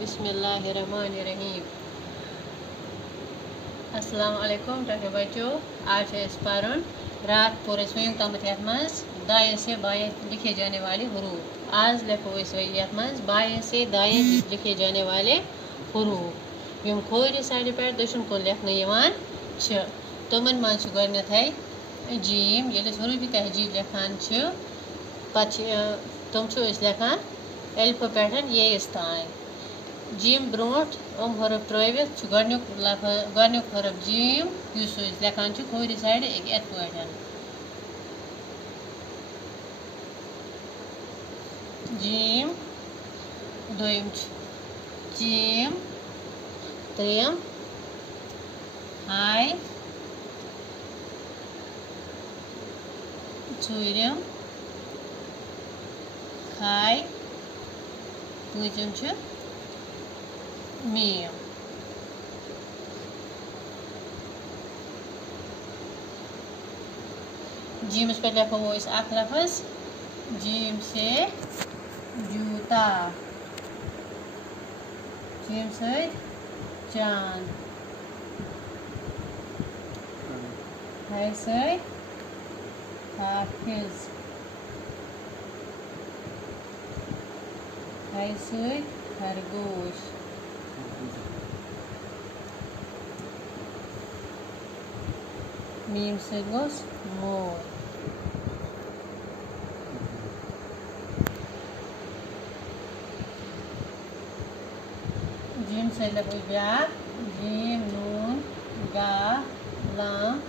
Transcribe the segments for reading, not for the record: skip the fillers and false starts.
बिस्मिल्लाहिर्रहमानिर्रहीम। अस्सलाम वालेकुम टके बच्चों, आज है पारण रात पूरे स्वयं तमत यथमस दाएं से बाएं लिखे जाने वाले हरूफ। आज लिखो इस यथमस बाएं से दाएं लिखे जाने वाले हरूफ यम खोर साइड पे दशुन को लिखने यवान छ तमन मान छ गणत है जीम ये हरूफ तहजीब लिखान छ पछ तुम छ इस लिखान एल्फ पैटर्न ये इस्तान जीम ब्रोट हरफ त्रिवित गणुक हरफ जीम युस लिखान खोर साइड इत पे जीम दोयम जीम त्रेम हाय चूरम खाय पूजम मीम जीम पे लिखो वो इस आख लफ्ज जीम से जूता जीम से चांद हाय से हाफिज हाय से खरगोश मीम से गोस मोर जीम से लगो ब्याक जीम नून गा लाम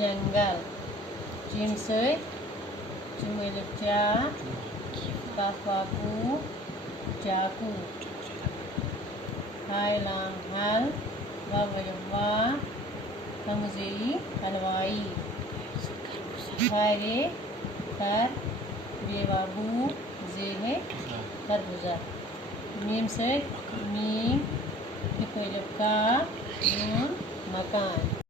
जंगल जीम से चिमचा काफापू चाकू हाय लाम हल वावयवा कमजेई हलवाई हायरे कर बेबाबू जेहे खरबूजा मीम से मीम का नून मकान।